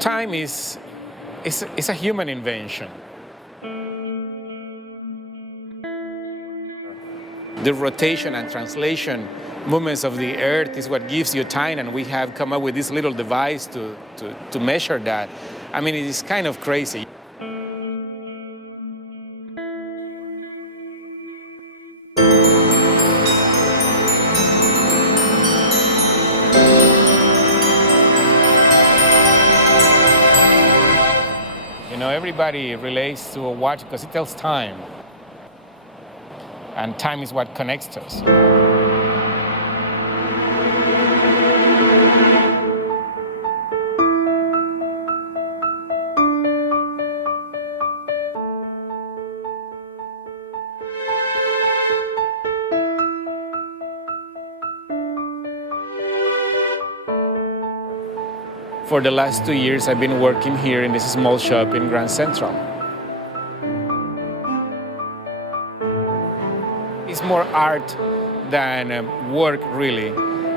Time is a human invention. The rotation and translation movements of the Earth is what gives you time, and we have come up with this little device to measure that. I mean, it is kind of crazy. You know, everybody relates to a watch because it tells time. And time is what connects us. For the last 2 years, I've been working here in this small shop in Grand Central. It's more art than work, really.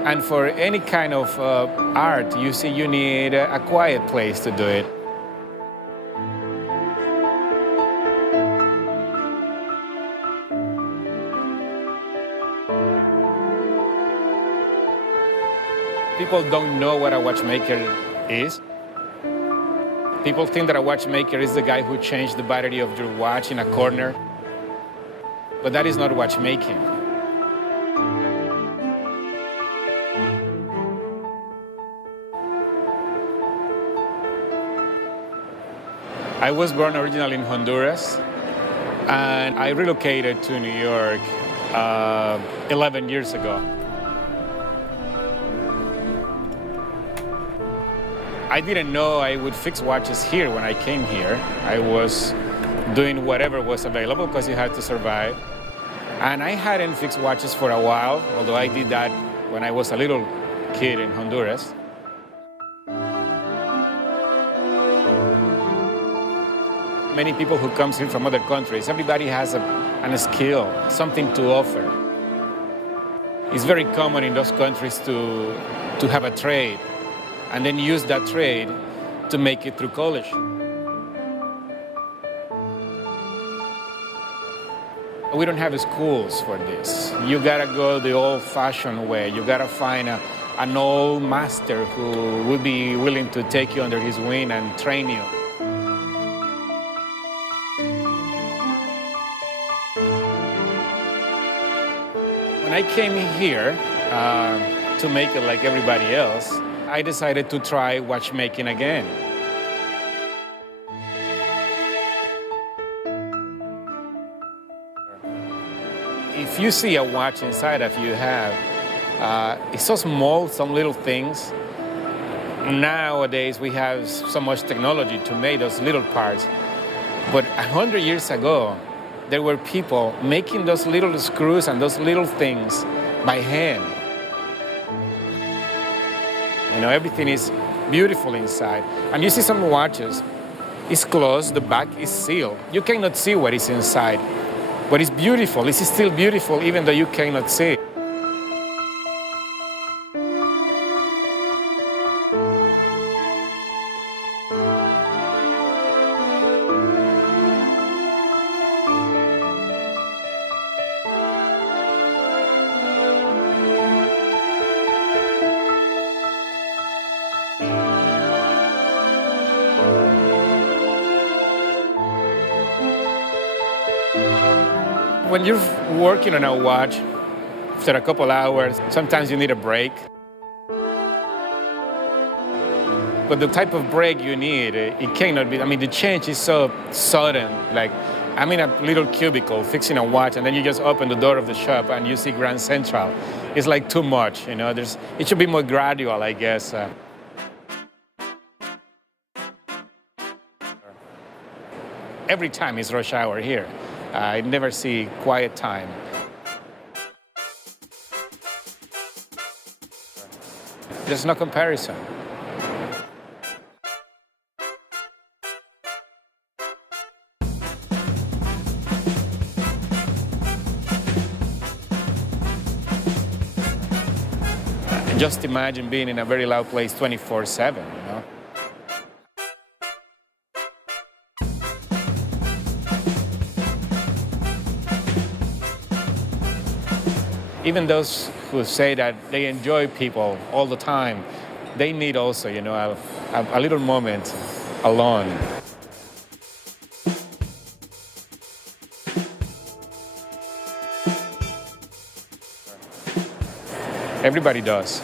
And for any kind of art, you see, you need a quiet place to do it. People don't know what a watchmaker is. People think that a watchmaker is the guy who changed the battery of your watch in a corner. But that is not watchmaking. I was born originally in Honduras, and I relocated to New York 11 years ago. I didn't know I would fix watches here when I came here. I was doing whatever was available because you had to survive. And I hadn't fixed watches for a while, although I did that when I was a little kid in Honduras. Many people who come here from other countries, everybody has a skill, something to offer. It's very common in those countries to have a trade and then use that trade to make it through college. We don't have schools for this. You gotta go the old-fashioned way. You gotta find an old master who would be willing to take you under his wing and train you. When I came here to make it like everybody else, I decided to try watchmaking again. If you see a watch inside of you it's so small, some little things. Nowadays we have so much technology to make those little parts. But 100 years ago, there were people making those little screws and those little things by hand. You know, everything is beautiful inside. And you see some watches, it's closed, the back is sealed. You cannot see what is inside. But it's beautiful. It's still beautiful even though you cannot see it. When you're working on a watch, after a couple hours, sometimes you need a break. But the type of break you need, it cannot be, I mean, the change is so sudden. Like, I'm in a little cubicle fixing a watch, and then you just open the door of the shop and you see Grand Central. It's like too much, you know. It should be more gradual, I guess. Every time is rush hour here. I never see quiet time. There's no comparison. Just imagine being in a very loud place 24/7, you know? even those who say that they enjoy people all the time, they need also, a little moment alone. Everybody does.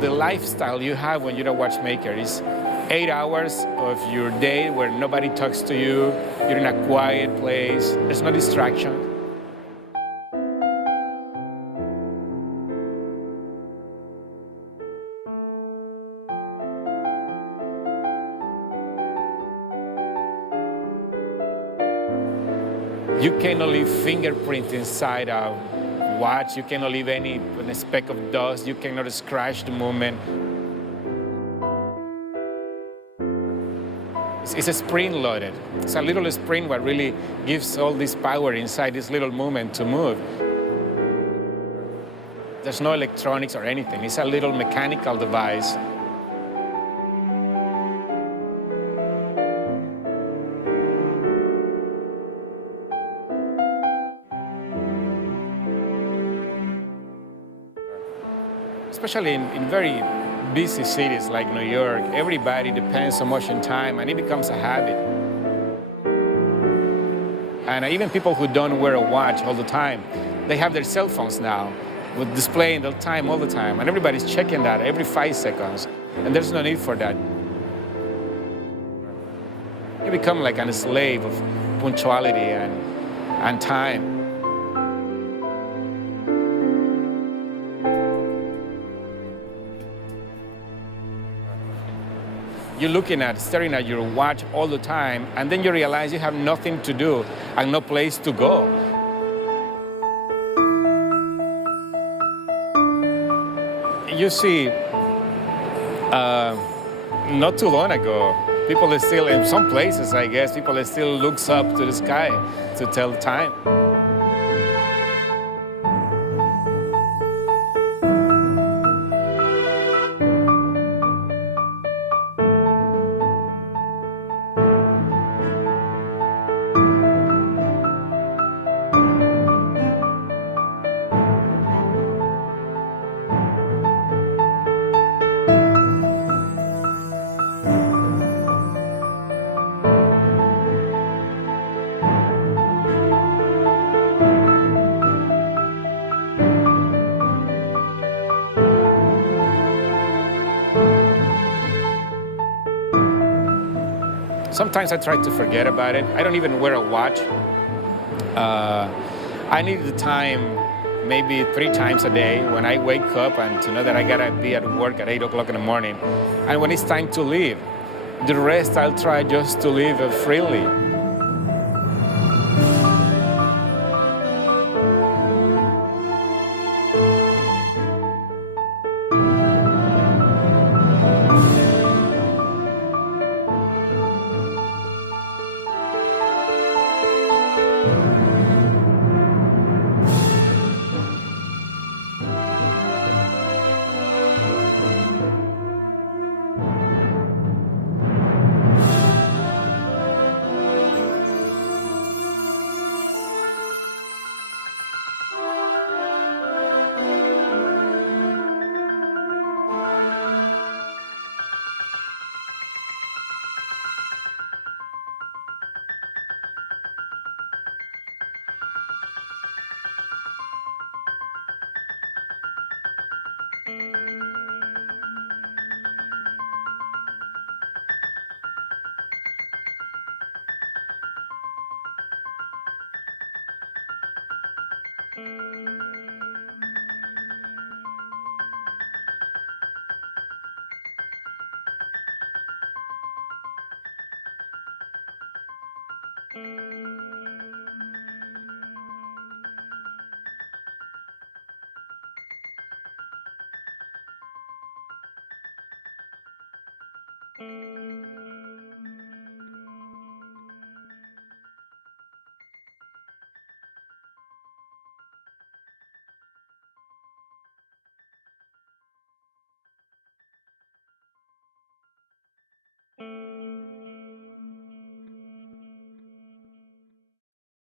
The lifestyle you have when you're a watchmaker is 8 hours of your day where nobody talks to you, you're in a quiet place, there's no distraction. You cannot leave fingerprint inside a watch, you cannot leave any speck of dust, you cannot scratch the movement. It's a spring loaded. It's a little spring what really gives all this power inside this little movement to move. There's no electronics or anything. It's a little mechanical device. Especially in very busy cities like New York, everybody depends so much on time and it becomes a habit. And even people who don't wear a watch all the time, they have their cell phones now with displaying the time all the time. And everybody's checking that every 5 seconds. And there's no need for that. You become like a slave of punctuality and time. You're staring at your watch all the time, and then you realize you have nothing to do and no place to go. You see, not too long ago, people are still, in some places, I guess, people are still looks up to the sky to tell time. Sometimes I try to forget about it. I don't even wear a watch. I need the time maybe 3 times a day when I wake up and to know that I gotta be at work at 8 o'clock in the morning. And when it's time to leave, the rest I'll try just to live freely.